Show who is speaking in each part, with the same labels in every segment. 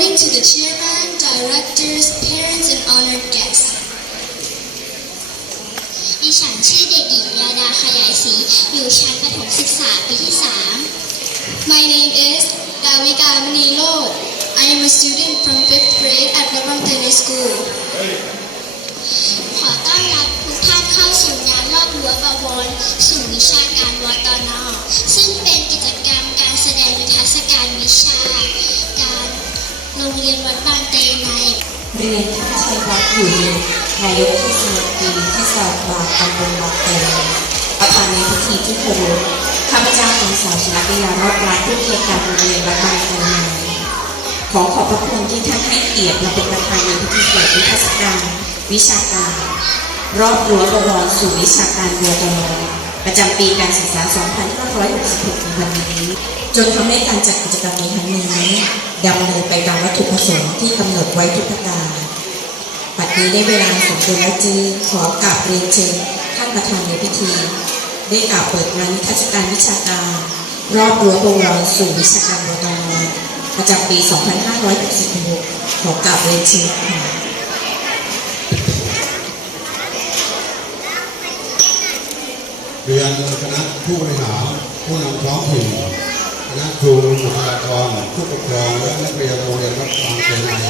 Speaker 1: นี่มันออกอ่า
Speaker 2: Good morning to the chairman, directors, parents, and honored guests. ดิฉันชื่อเด็กหญิงยาดาขยายศรีอยู่ชั้นประถมศึกษาปีที่ 3 My name is Davika Mani Lod. I am a student from 5th grade at Labram Tennis School. ขอต้อนรับทุกท่านเข้าสู่งานรอบรั้วบวรสู่วิชาการ เรียน
Speaker 3: ที่ชัยวัฒน์อยู่ในนายกเทศมนตรีที่สอบาตำบลบางเตยประธานในพิธีที่เคารข้าพเจ้านางสาวชลัดยารอดรักผู้เกี่ยวกับโรงเรียนวัดบางเตยขอขอบพระคุณที่ท่านให้เกียรติมาเป็นประธานในพิธีเปิดนิทรรศการวิชาการ รอบรั้วบวรสู่วิชาการวตนประจำปีการศึกษา 2566 ในวันนี้ จนทำให้การจัดกิจกรรมในครั้งนี้ดำเนินไปตามวัตถุประสงค์ที่กำหนดไว้ทุกประการ นได้เวลาสมควรแล้วจึงขอกราบเรียนเชิญท่านประธานในพิธี ได้กล่าวเปิดงานนิทรรศการวิชาการ รอบรั้วบวรสู่วิชาการวตนประจำปี 2566 ขอกราบเรียนเชิญค่ะ
Speaker 4: เรียนคณะผู้บริหารผู้นำท้องถิ่นคณะครูบุคลากรผู้ปกครองและนักเรียนโรงเรียนวัดบางเตยใน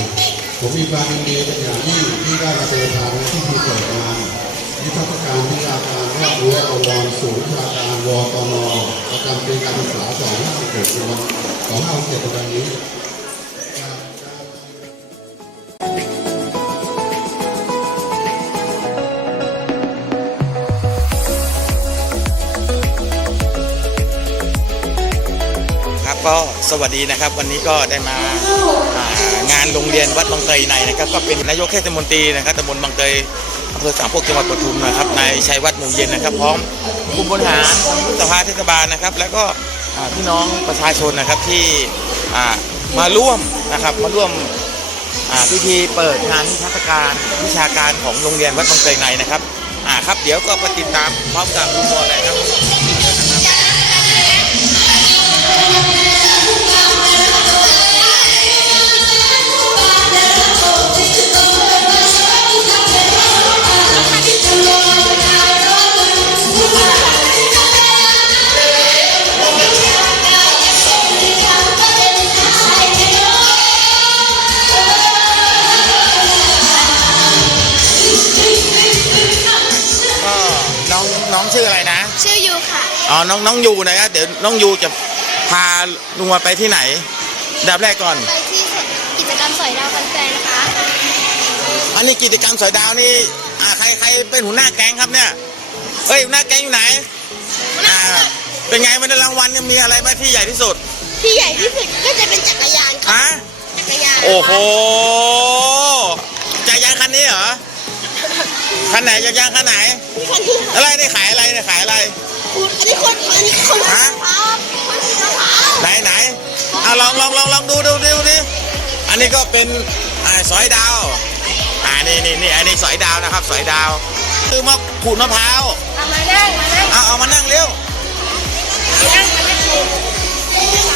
Speaker 4: ผมมีความยินดีเป็นอย่างยิ่งที่ได้มาเป็นประธานในพิธีเปิดงานนิทรรศการวิชาการรอบรั้วอวรศูนย์วิชาการวตนประจำปีการศึกษา2567ในวัน2567ในวันนี้
Speaker 1: ก็สวัสดีนะครับ วันนี้ก็ได้มาางานโรงเรียนวัดบางเตยในนะครับ ก็เป็นนายกเทศมนตรีนะครับตำบลบางเตยอำเภอสามโคกจังหวัดปทุมนะครับนายชัยวัฒน์หมู่เย็นนะครับ พร้อมผู้บริหารสภาเทศบาลนะครับ แล้วก็พี่น้องประชาชนนะครับที่มาร่วมนะครับมาร่วมพิธีเปิดงานนิทรรศการวิชาการของโรงเรียนวัดบางเตยในนะครับอ่าครับเดี๋ยวก็ไปติดตามพร้อมกับลุงบอลเลยครับ น้องน้อง
Speaker 2: ยู
Speaker 1: นะครับเดี๋ยวน้องยูจะพาลุงมาไปที่ไหนอันดับแรกก่อน
Speaker 2: ไปที่กิจกรรมสอยดาวกันแฟนนะคะ
Speaker 1: อันนี้กิจกรรมสอยดาวนี่อ่าใครใครเป็นหัวหน้าแก๊งครับเนี่ยเฮ้ยหัวหน้าแก๊งอยู่ไหนอ่าเป็นไงวันนี้รางวัลเนี่ยมีอะไรไหมที่ใหญ่ที่สุด
Speaker 2: ที่ใหญ่ที่สุดก็จะเป็นจักรยานค่ะ
Speaker 1: ฮะ
Speaker 2: จักรยาน
Speaker 1: โอ้โหจักรยานคันนี้เหรอคันไหนจักรยานคันไหน
Speaker 2: คันที่ค่ะ
Speaker 1: อะไรนี่ขายอะไรเนี่ยขายอะไร
Speaker 2: คุณ อันนี้คนอันนี้คน
Speaker 1: ฮะ
Speaker 2: มะพร้าวคนมะพร้าว
Speaker 1: ไหนไหนเอาลองลองลองลองดูดูดูดิอันนี้ก็เป็นอ่าสอยดาวอ่านี่นี่นี่อันนี้สอยดาวนะครับ สอยดาว คือมะขูดมะพร้าว
Speaker 2: เอามานั่งมานั่ง
Speaker 1: เอาเอามานั่งเร็ว
Speaker 2: นั่งมานั่งดู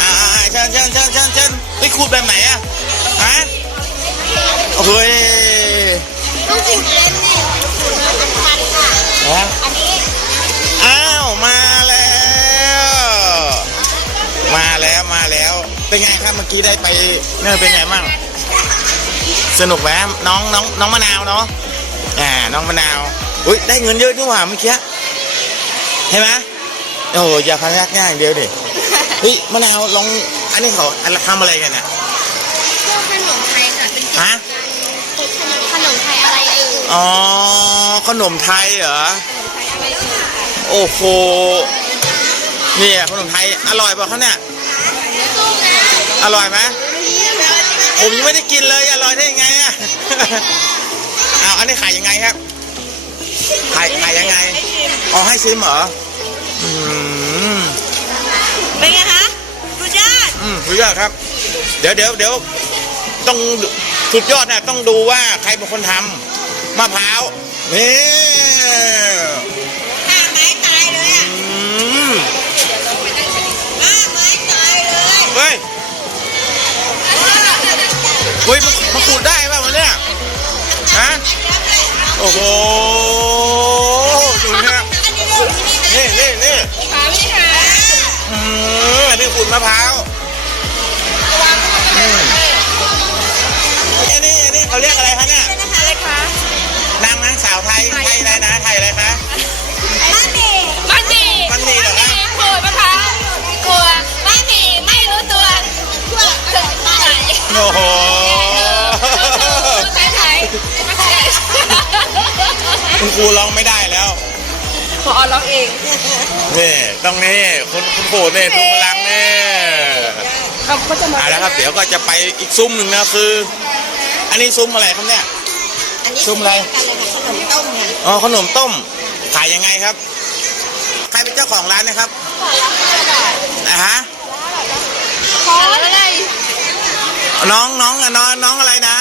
Speaker 1: อ่าอ่าอ่าเชิญเชิญเชิญเชิญเชิญไปขูดแบบไหนอะฮะโอ้ย
Speaker 2: ต้องกินเล่นนี่อันพันค่ะ
Speaker 1: ฮะ
Speaker 2: อันนี้
Speaker 1: อ้าวมาแล้ว มาแล้วมาแล้ว เป็นไงครับเมื่อกี้ได้ไปเนี่ยเป็นไงบ้างสนุกไหมน้องน้องน้องมะนาวเนาะอ่าน้องมะนาวอุ้ยได้เงินเยอะด้วยว่ะเมื่อกี้เห็นไหมโอ้อย่าพยักหน้าอย่างเดียวดิเฮ้ยมะนาวลองอันนี้เขาอันทำอะไรกันเนี่ย
Speaker 2: พวกขนมไทยค่ะเป็นกิจกร
Speaker 1: ฮะ
Speaker 2: รมขนมไทยอะไรเอ่ย
Speaker 1: อ๋อขนมไทยเหรอ โอ้โหเนี่ยขนมไทยอร่อยป่ะเขาเนี่ย
Speaker 2: สู้นะ
Speaker 1: อร่อยไหมผมยังไม่ได้กินเลยอร่อยได้ยังไงอะเอาอันนี้ขายยังไงครับขายขายยังไงอ๋อให้ซิมเหรออืม
Speaker 2: เป็นไงคะสุดยอด
Speaker 1: อืมสุดยอดครับ เดี๋ยวเดี๋ยวเดี๋ยวต้องสุดยอดนะต้องดูว่าใครเป็นคนทำมะพร้าวนี่
Speaker 2: หดูนะนี่นี่นี่ขาพี่ขา
Speaker 1: อืมนี่ขุนมะพร้าวอันนี้อันนี้เขาเรียกอะไรคะเนี่ย
Speaker 5: อะไรคะ
Speaker 1: นางนางสาวไทยไทยอะไรนะไทยอะไรคะ
Speaker 5: มันดีมันดี
Speaker 1: มันดีเหรอคะ
Speaker 5: ขวดมะพร้าวขวดมันดีไม่รู้ตัวขวดถึไหน
Speaker 1: อ คุณครูร้องไม่ได้แล้ว
Speaker 5: พอร้องเอง
Speaker 1: นี่ต้องนี่คุณคุณครูนี่ดูพลังนี่
Speaker 5: เขาก็จะมา
Speaker 1: เอาละครับเดี๋ยวก็จะไปอีกซุ้มหนึ่งนะคือ อันนี้ซุ้มอะไรครับเนี่ย
Speaker 5: อันนี้
Speaker 1: ซุ่มอะไร
Speaker 5: กันเลยค่ะขนมต้มค่ะ
Speaker 1: อ๋อขนมต้มขายยังไงครับ ใครเป็นเจ้าของร้านนะครับ
Speaker 5: ขอละห้าบาท
Speaker 1: นะฮะ
Speaker 5: ขออะไร
Speaker 1: น้องน้องน้องน้องอะไรนะ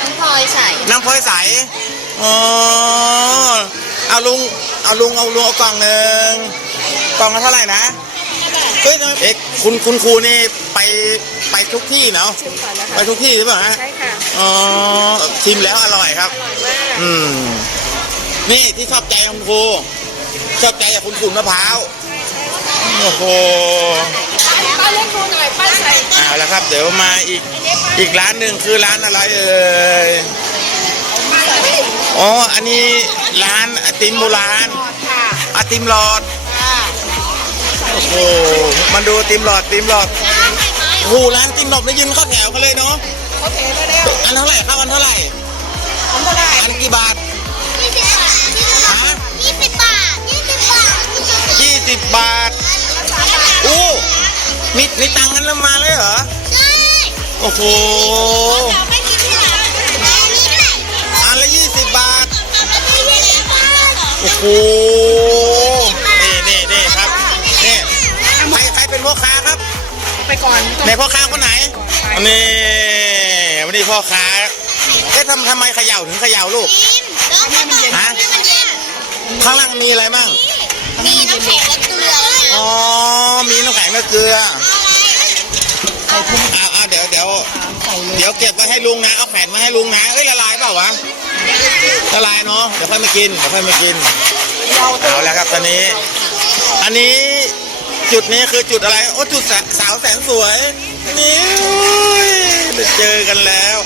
Speaker 5: น้องพลอยใส่
Speaker 1: น้องพลอยใส อ๋อเอาลุงเอาลุงเอาลุงเอากล่องหนึ่งกล่องละเท่าไหร่นะเฮ้ยเอ๊ะคุณคุณครูนี่ไปไปทุกที่เนาะ
Speaker 5: ชิมก่อนนะคะ
Speaker 1: ไปทุกที่หรือเปล่าฮะ
Speaker 5: ใช่ค่ะ
Speaker 1: อ๋อชิมแล้วอร่อยครับ
Speaker 5: อร่อยมาก
Speaker 1: อืมนี่ที่ชอบใจคุณครูชอบใจกับคุณขูดมะพร้าวโอ้โห
Speaker 5: ป้าเรียกครูหน่อยป้าใส่
Speaker 1: เอาละครับ เดี๋ยวมาอีกอีกร้านหนึ่งคือร้านอะไรเอ่ย อ๋อ อันนี้ร้านไอติมโบราณ
Speaker 5: ค่ะ
Speaker 1: ไอติมหลอด
Speaker 5: ค่ะ
Speaker 1: โอ้โห มันดูไอติมหลอดไอติมหลอดโอ้โหร้านไอติมหลอดได้ยินเข้าแถวกันเลยเนาะ
Speaker 5: โอเคไปแล้ว
Speaker 1: อันเท่าไหร่ครับอันเท่าไหร่
Speaker 5: ผมเท่าไหร่
Speaker 1: อันกี่บาท
Speaker 2: ยี่สิบบาท
Speaker 1: ฮะ
Speaker 2: ยี่สิบบาทยี่สิบบาท
Speaker 1: ยี่สิบบาท อู้มีมีตังค์กันแล้วมาเลยเหรอ
Speaker 2: ใช่
Speaker 1: โอ้โห โอ้โหนี่นี่นี่ครับนี่ใครใครเป็นพ่อค้าครับ
Speaker 5: ไปก่อน
Speaker 1: ในพ่อค้าคนไหนอันนี้วันนี้พ่อค้าเอ๊ะทำทำไมเขย่าถึงเขย่าลูก
Speaker 2: กินแล้วก็บอกให้มันเย็น
Speaker 1: ข้างล่างมีอะไรมั่ง
Speaker 2: มีน้ำแข็งและเกลือนะ
Speaker 1: อ๋อมีน้ำแข็งและเกลือเอาเอาเอาเดี๋ยวเดี๋ยวเดี๋ยวเก็บไว้ให้ลุงนะเอาแผ่นมาให้ลุงนะเอ้ยละลายเปล่าวะ ละลายเนาะเดี๋ยวค่อยมากินเดี๋ยวค่อยมากินเอาแล้วครับตอนนี้ อันนี้จุดนี้คือจุดอะไรโอ้จุดสาสาวแสนสวยนี่อุ้ยได้เจอกันแล้ว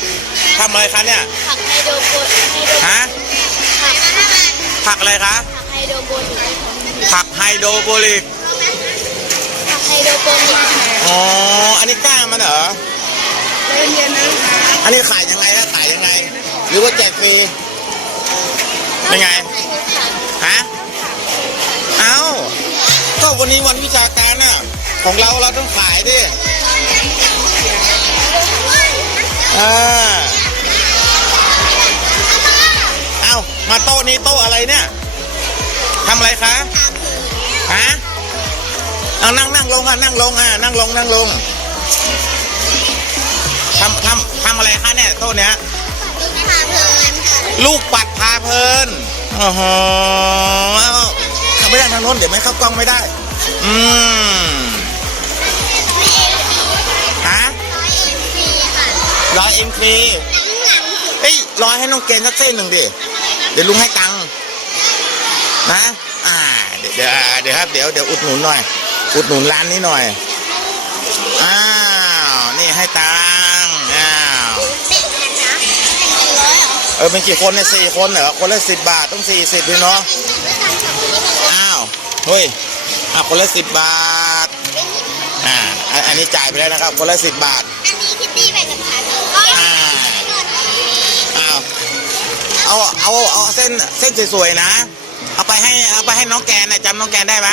Speaker 1: ทำอะไรคะเนี่ย
Speaker 2: ผักไฮโดรโปนิก
Speaker 1: ฮะ
Speaker 2: ผักน้ำมัน
Speaker 1: ผักอะไรคะ
Speaker 2: ผักไฮโดรโปนิก
Speaker 1: ผักไฮโดรโปนิก
Speaker 2: ผักไฮโดรโปนิก
Speaker 1: อ๋ออันนี้ก้างมันเหรอ
Speaker 5: เย็นๆนะคะ
Speaker 1: อันนี้ขายยังไงนะขายยังไง หรือว่าแจกฟรียังไง ฮะ เอ้า ก็วันนี้วันวิชาการน่ะ ของเราเราต้องขายดิอ่าเอ้า มาโต๊ะนี้โต๊ะอะไรเนี่ยทำอะไรคะ ฮะ เอานั่งนั่งลงค่ะนั่งลงอะนั่งลงนั่งลงทำทำทำอะไรคะเนี่ยโต๊ะเนี้ย
Speaker 2: พาเพลินค่ะ
Speaker 1: ลูกปัดพาเพลินอ๋อฮะทำไม่ได้ทางโน้นเดี๋ยวไม่เข้ากล้องไม่ได้ อืมฮะ
Speaker 2: ร้อยเอ็มซีค่ะ
Speaker 1: ร้อยเอ็มพีเอ้ยร้อยให้น้องเกณฑ์สักเส้นหนึ่งดิ เดี๋ยวลุงให้ตังค์นะ อ่าเดี๋ยวเดี๋ยวเดี๋ยวครับ เดี๋ยวเดี๋ยวอุดหนุนหน่อย อุดหนุนร้านนี้หน่อย อ้าว นี่ให้ตัง
Speaker 2: เออ
Speaker 1: เป็นกี่คนเนี่ยสี่คนเหรอคนละสิบบาทต้องสี่สิบเลยเนาะอ้าวเฮ้ยอะคนละสิบบาทอ่าอันนี้จ่ายไปแล้วนะครับ คนละสิบบาท
Speaker 2: อันนี้พี่ตี้แบ่งกับฉัน
Speaker 1: อ่าอ้าวเอาเอาเอาเส้นเส้นสวยๆนะ เอาไปให้เอาไปให้น้องแกนนะจำน้องแกนได้ไหม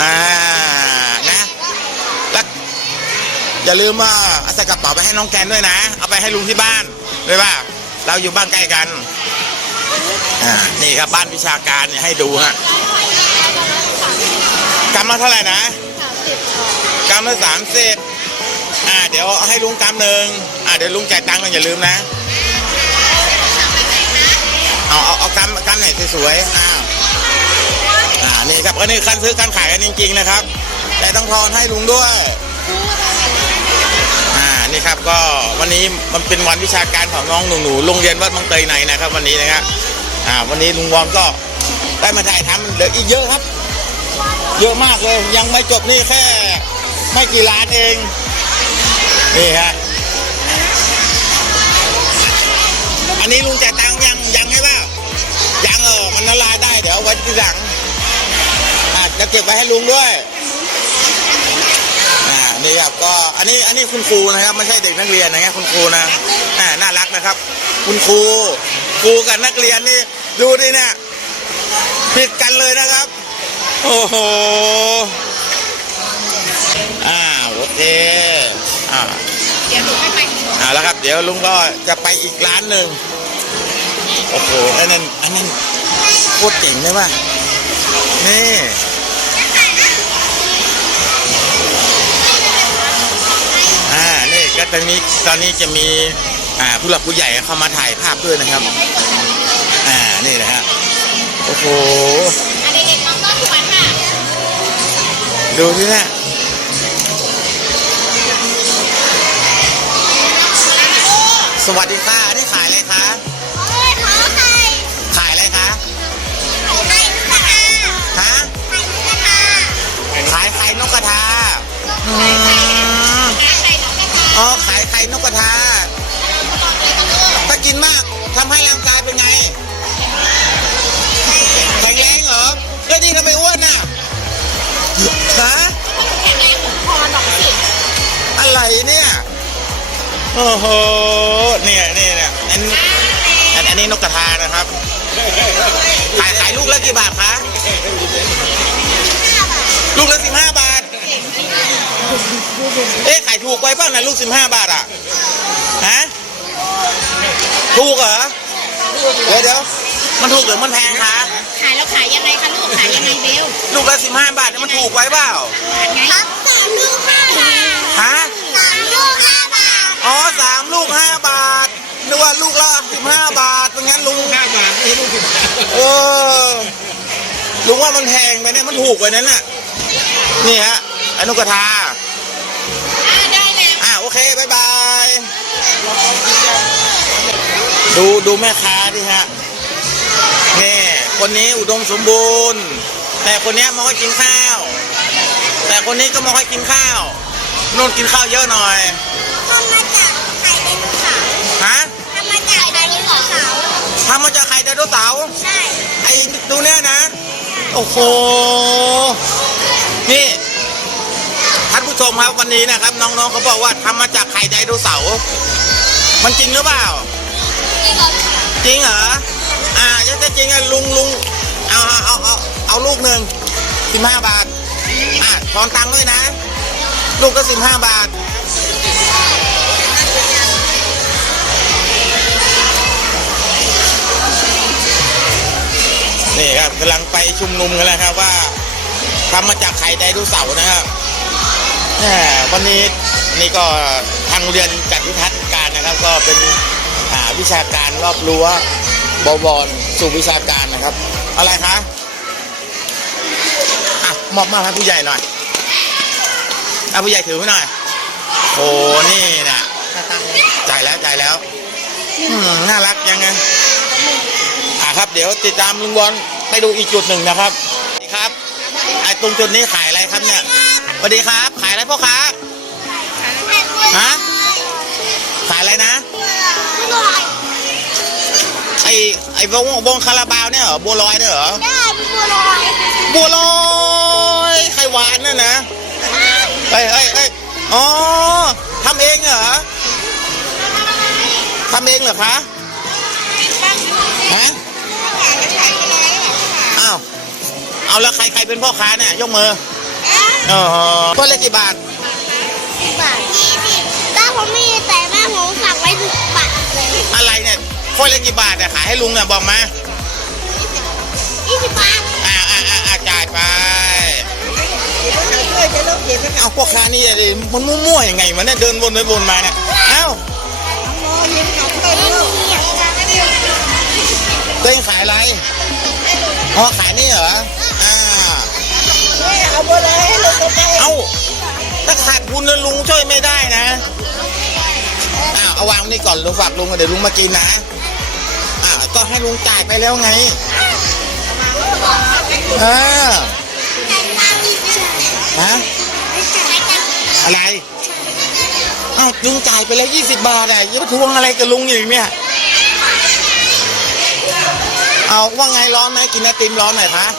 Speaker 1: อ่านะแล้วอย่าลืมว่าเอาใส่กระเป๋าไปให้น้องแกนด้วยนะ เอาไปให้ลุงที่บ้านด้วยว่า เราอยู่บ้านใกล้กัน อ่า นี่ครับบ้านวิชาการเนี่ยให้ดูฮะกำละเท่าไหร่นะกำละสามสิบอ่า เดี๋ยวให้ลุงกำหนึ่งอ่า เดี๋ยวลุงจ่ายตังค์หน่อยอย่าลืมนะ เอาเอาเอากำกำไหนสวยๆ อ้าว อ่า นี่ครับก็นี่คันซื้อคันขายกันจริง ๆ นะครับ แต่ต้องทอนให้ลุงด้วย ครับ ก็วันนี้มันเป็นวันวิชาการของน้องหนูๆโรงเรียนวัดบางเตยในนะครับ วันนี้นะครับอ่าวันนี้ลุงวอมก็ได้มาถ่ายทำเหลืออีกเยอะครับ เยอะมากเลยยังไม่จบนี่แค่ไม่กี่ล้านเองนี่ฮะอันนี้ลุงจ่ายตังค์ยังยังใช่เปล่ายังเออมันละลายได้เดี๋ยวไว้ทีหลังอะจะเก็บไว้ให้ลุงด้วย นี่ครับก็อันนี้อันนี้คุณครูนะครับไม่ใช่เด็กนักเรียนนะครับคุณครูนะอ่าน่ารักนะครับ คุณครูครูกับนักเรียนนี่ดูดิเนี่ยผิดกันเลยนะครับ โอ้โหอ่าโอเคอ่า
Speaker 5: เดี๋ยวหนูให้ไป
Speaker 1: เอาละครับเดี๋ยวลุงก็จะไปอีกร้านหนึ่งโอ้โหอันนั้นอันนั้นโคตรเจ๋งเลยว่ะนี่ ก็ตอนนี้ตอนนี้จะมีอ่าผู้หลักผู้ใหญ่เข้ามาถ่ายภาพด้วยนะครับ อ่านี่นะฮะโอ้โห
Speaker 5: อันเด็กๆมองต้นขวัญค่ะ
Speaker 1: ดูที่นะสวัสดีค่ะอันนี้ขายอะไรคะ
Speaker 2: โอ้ยขอไข่
Speaker 1: ขายอะไรคะ
Speaker 2: ไข่ลูกกระทา
Speaker 1: ฮะ
Speaker 2: ไข่ลูกกระทา
Speaker 1: ขายไข่นกกระทาอืม
Speaker 5: ใส่น้ อ๋
Speaker 1: อขายไข่นกกระทา
Speaker 5: บอกเลยค่ะก
Speaker 1: ถ้ากินมากทำให้ร่างกายเป็นไงแข็งแรงเหรอเฮ้ยนี่ทำไมอ้วนน่ะฮะ
Speaker 5: แข็งแรงของคอหนองสิ
Speaker 1: อะไรเนี่ยโอ้โหเนี่ยเนี่ยเนี่ยอันอันนี้นกกระทานะครับขายขายลูกละกี่บาทคะลูกละสิบห้าบาท เอ๊ะขายถูกไปเปล่านะลูกสิบห้าบาทอะฮะถูกเหรอเดี๋ยวเดี๋ยวมันถูกหรือมันแพงคะ
Speaker 5: ขายแล้วขายยังไงคะลูกขายยังไงเบล
Speaker 1: ลูกละสิบห้าบาทเนี่ยมันถูกไว้เปล่า
Speaker 5: ขายไง
Speaker 2: ครับสามลูกห้าบาท
Speaker 1: ฮะ
Speaker 2: สามลูกห้าบาท
Speaker 1: อ๋อสามลูกห้าบาทนึกว่าลูกละสิบห้าบาทเป็นงั้นลุงห้าบาทไม่ลูกสิบเออลุงว่ามันแพงไปเนี่ยมันถูกไปนั้นน่ะนี่ฮะ อนุกทา
Speaker 5: อ่าได้แล้ว
Speaker 1: อ่าโอเคบายบาย ดูดูแม่ค้าดิฮะนี่คนนี้อุดมสมบูรณ์ แต่คนเนี้ยไม่ค่อยกินข้าว แต่คนนี้ก็ไม่ค่อยกินข้าวนู่นกินข้าวเยอะหน่อย
Speaker 2: ทำมาจากไข่ไดโนเสาร์
Speaker 1: ฮะ
Speaker 2: ทำมาจากไข่ไดโนเสาร์
Speaker 1: ทำมาจากไข่ไดโนเสาร์
Speaker 2: ใช่
Speaker 1: ไอ้ดูเนี่ยนะ โอ้โห นี่ ท่านผู้ชมครับวันนี้นะครับ น้องๆเขาบอกว่าทำมาจากไข่ไดโนเสาร์มันจริงหรือเปล่า จริงเหรออ่าถ้จริงอะลุงลุงเอาเอาเอาเอาเอาลูกหนึ่งสิบห้าบาทอ่าทอนตังค์ด้วยนะ ลูกก็สิบห้าบาทนี่ครับกำลังไปชุมนุมกันแล้วครับว่าทำมาจากไข่ไดโนเสาร์นะครับ แหมวันนี้นี่ก็ทางเรียนจัดวิทัศการนะครับ ก็เป็นวิชาการรอบรั้วบวรสู่วิชาการนะครับ อะไรคะอะมอบมาให้ผู้ใหญ่หน่อยเอาผู้ใหญ่ถือไว้หน่อยโอ้นี่นะจ่ายแล้วจ่ายแล้วน่ารักยังไงอ่าครับ เดี๋ยวติดตามลุงบอลไปดูอีกจุดหนึ่งนะครับสวัสดีครับไอ้ตรงจุดนี้ขายอะไรครับเนี่ยสวัสดีครับ อะไรพ่อค้าฮะขายอะไรนะ
Speaker 2: ลอย
Speaker 1: ไอ้ไอ้วงวงคาราบาวเนี่ยเหรอบัวลอยเนี่ยเหรอ
Speaker 2: ได้เป็นบัวลอย
Speaker 1: บัวลอยไข่หวานเนี่ยนะเฮ้ยเฮ้ยเฮ้ยอ๋อทำเองเหรอทำเองเหรอคะฮะอ้าวเอาแล้วใครใครเป็นพ่อค้าเนี่ยยกมือ อ๋อก็เลยกี่บาท
Speaker 2: สิบบาทยี่สิบถ้าผมมีแต่แม่ผมสั่งไว้สิบบาทเลย
Speaker 1: อะไรเนี่ยค่อยละกี่บาทเนี่ยขายให้ลุงเนี่ยบอกมา
Speaker 2: ยี่สิบบาท
Speaker 1: อ่าอ่าอ่าอ่าจ่ายไปเอาพ่อค้านี่ดิมันมั่วๆยังไงมันเนี่ยเดินวนไปวนมาเนี่ยเอ้า
Speaker 2: ไม่มีอะ
Speaker 1: ตัวเองขายอะไรอ๋อขายนี่เหรออ่า
Speaker 2: เอาบัวลอยให้ลูกไป
Speaker 1: เอ้าถ้าขาดทุนนะลุงช่วยไม่ได้นะอ้าวเอาวางนี่ก่อนลุงฝากลุงเดี๋ยวลุงมากินนะอ่าก็ให้ลุงจ่ายไปแล้วไงอ่าฮะอะไรเอ้าลุงจ่ายไปแล้วยี่สิบบาทอะจะมาทวงอะไรกับลุงอีกเนี่ยเอาว่าไงร้อนไหมกินไอติมร้อนหน่อยคะร้อน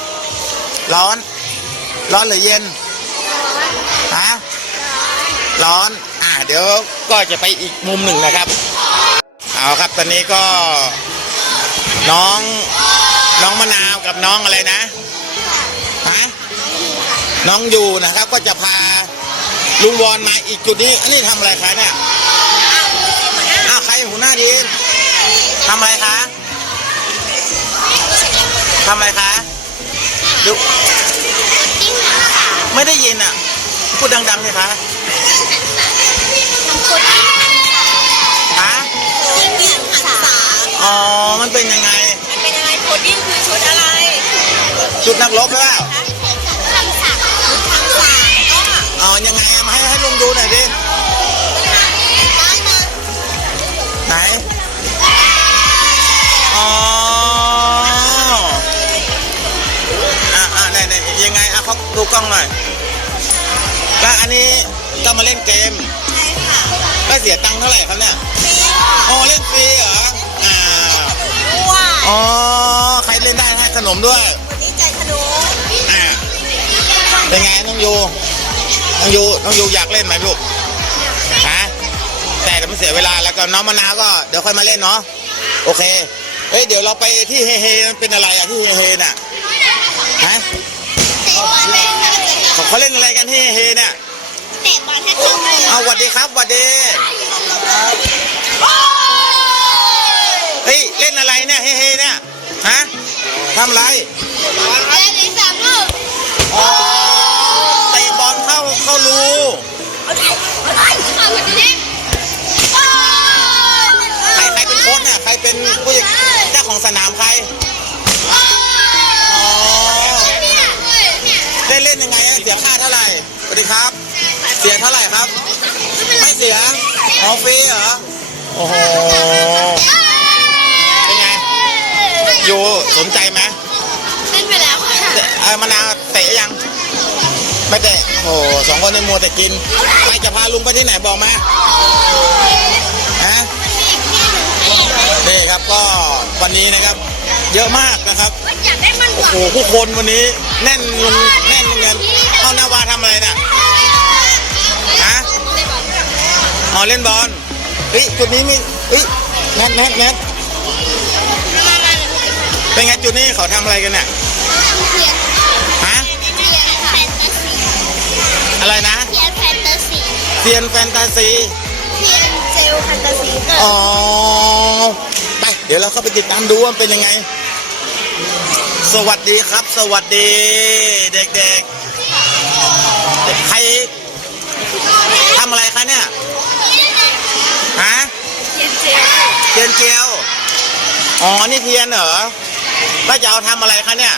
Speaker 1: ร้อนหรือเย็นฮะร้อน อ่าเดี๋ยวก็จะไปอีกมุมหนึ่งนะครับ เอาครับตอนนี้ก็ น้องน้องมะนาวกับน้องอะไรนะฮะน้องอยู่นะครับ ก็จะพาลุงวอนมาอีกจุดนี้ อันนี้ทำอะไรคะเนี่ยอ้าวใครหัวหน้าดีทำอะไรคะทำอะไรคะดู ไม่ได้ยินอะ พูดดังๆเลยคะฮะ
Speaker 5: ดิ้งหันษา
Speaker 1: อ๋อ มันเป็นยังไง
Speaker 5: มันเป็นยังไงโคดดิ้งคือชุดอะไร
Speaker 1: ชุดนักรบหรือเปล่า
Speaker 5: คำศัพท์คำศัพท์ก็
Speaker 1: อ๋อ ยังไงเอามาให้ให้ลุงดูหน่อยดิ
Speaker 5: ได้มา
Speaker 1: ไหน อ๋อ อะอะไหนไหนยังไงอะเขาดูกล้องหน่อย แล้วอันนี้ก็มาเล่นเกม
Speaker 5: ใช่ค่ะ
Speaker 1: แล้วเสียตังค์เท่าไหร่ครับเนี่ย
Speaker 5: ปี
Speaker 1: อ๋อเล่นฟรีเหรออ่า
Speaker 5: ด้วย
Speaker 1: อ๋อใครเล่นได้ให้ขนมด้วย
Speaker 5: วันนี้ใจขนม
Speaker 1: อ่าเป็นไงน้องยูน้องยูน้องยูอยากเล่นไหมลูกฮะแต่เดี๋ยวมันเสียเวลาแล้วก็น้องมะนาวก็เดี๋ยวค่อยมาเล่นเนาะโอเคเฮ้ยเดี๋ยวเราไปที่เฮเฮมันเป็นอะไรอะที่เฮเฮน่ะฮะ
Speaker 2: เลย
Speaker 1: เขาเขาเล่นอะไรกันที่เฮเฮเนี่ย
Speaker 2: เตะบอลให้เข้าเลย
Speaker 1: เอาหวัดดีครับหวัดดีเฮ้ยเล่นอะไรเนี่ยเฮเฮเนี่ยฮะทำอะไร
Speaker 2: เล่นอีกสามลูก
Speaker 1: อ๋อเตะบอลเข้าเข้ารู
Speaker 2: เข้าแบบนี้
Speaker 1: ใครใครเป็นโค้ชเนี่ยใครเป็นผู้จัดเจ้าของสนามใคร อ๋อ เล่นเล่นยังไงอะเสียค่าเท่าไหร่สวัสดีครับ เสียเท่าไหร่ครับ ไม่เสียอ๋อฟรีเหรอ โอ้โห เป็นไงอยู่สนใจไหม
Speaker 2: เล่นไปแล้วค่ะ
Speaker 1: เตะเอ้ยมะนาวเตะยัง ไม่เตะโอ้โหสองคนในมัวแต่กินไปจะพาลุงไปที่ไหนบอกมาฮะนี่ครับก็วันนี้นะครับ เยอะมากนะครับ
Speaker 2: อยากได้มันห
Speaker 1: โอ้
Speaker 2: วาน
Speaker 1: โหผู้คนวันนี้แน่นลุงแน่นเงิน เอานาวาทำอะไรน่ะฮะอ๋อเล่นบอลเฮ้ยจุดนี้มีเฮ้ยแนทแนทแนทเป็นไงจุดนี้เขาทำอะไรกันเนี่ย
Speaker 2: เทียน
Speaker 1: ฮะ
Speaker 2: เทียนแฟนตาซี
Speaker 1: อะไรนะ
Speaker 2: เทียนแฟนตาซี
Speaker 1: เซียนแฟนตาซี
Speaker 2: เทียนเจลแฟนตาซี
Speaker 1: อ๋อไปเดี๋ยวเราเข้าไปติดตามดูว่ามันเป็นยังไง สวัสดีครับ สวัสดี เด็กๆ ใครทำอะไรคะเนี่ย ฮะ
Speaker 5: เที
Speaker 1: ยนเจียว อ๋อ นี่เทียนเหรอแล้วจะเอาทำอะไรคะเนี่ย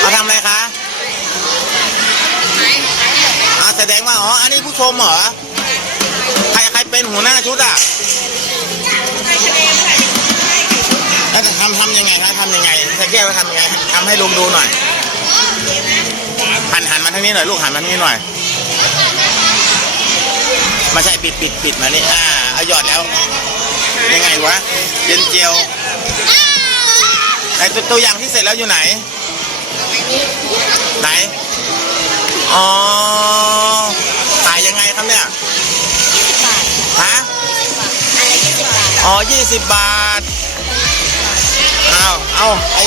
Speaker 1: เอาทำอะไรคะอาแสดงว่า อ๋อ อันนี้ผู้ชมเหรอ ใครใครเป็นหัวหน้าชุดอะแล้วจะทำทำยังไงคะทำยังไงจะแก้วทำยังไงทำให้ลุงดูหน่อย หันหันมาทางนี้หน่อยลูกหันมาทางนี้หน่อยม่ใช่ปิดปิดปิดมานี่อ่าเอาหยอดแล้ว ยังไงวะเย็นเจียวไหนตัวตัวอย่างที่เสร็จแล้วอยู่ไหน ไหนอ๋อขายยังไงครับเนี่ยฮะอ๋อยี่สิบบาทเอาเอาไอ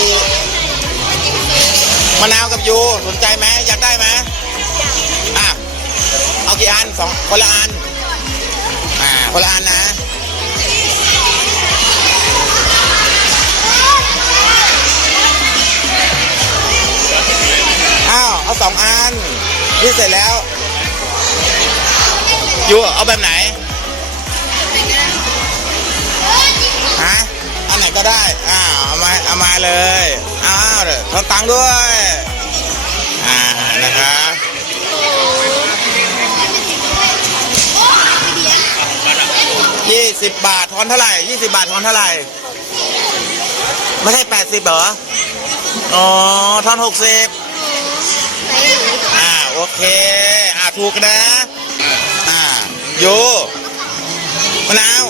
Speaker 1: มะนาวกับยูสนใจไหมอยากได้ไหมอะเอากี่อันสองคนละอันอ่าคนละอันนะอ้าวเอาสองอันนี่เสร็จแล้วยูเอาแบบไหนฮะอันไหนก็ได้อ้าว เอามาเลยอ้าวเดี๋ยวทอนตังด้วย อ่านะครับยี่สิบบาททอนเท่าไหร่ยี่สิบบาททอนเท่าไหร่ ไม่ใช่แปดสิบเหรอ อ๋อทอนหกสิบอ่าโอเค อ่าถูกนะ อ่าโยมะนาว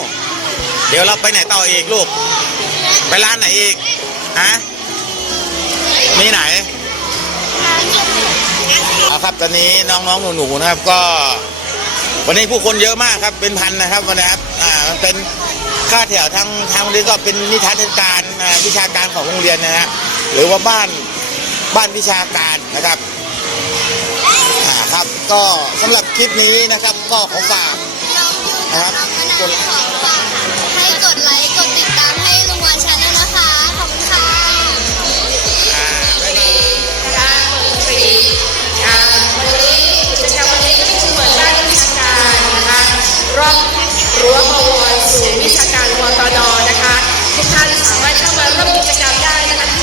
Speaker 1: เดี๋ยวเราไปไหนต่ออีกลูก ไปร้านไหนอีก ฮะมีไหนเอาครับตอนนี้น้องๆหนูๆนะครับ ก็ วันนี้ผู้คนเยอะมากครับ เป็นพันนะครับวันนี้ครับอ่ามันเป็นค่าแถวทางทางโรงเรียนก็เป็นนิทรรศการวิชาการของโรงเรียนนะฮะหรือว่าบ้านบ้านวิชาการนะครับอ่าครับก็สำหรับคลิปนี้นะครับ ก็ขอฝากนะครับ
Speaker 5: กด รอบรั้วบวรศูนย์วิชาการวตนนะคะ ทุกท่านสามารถเข้ามาร่วมกิจกรรมได้นะคะ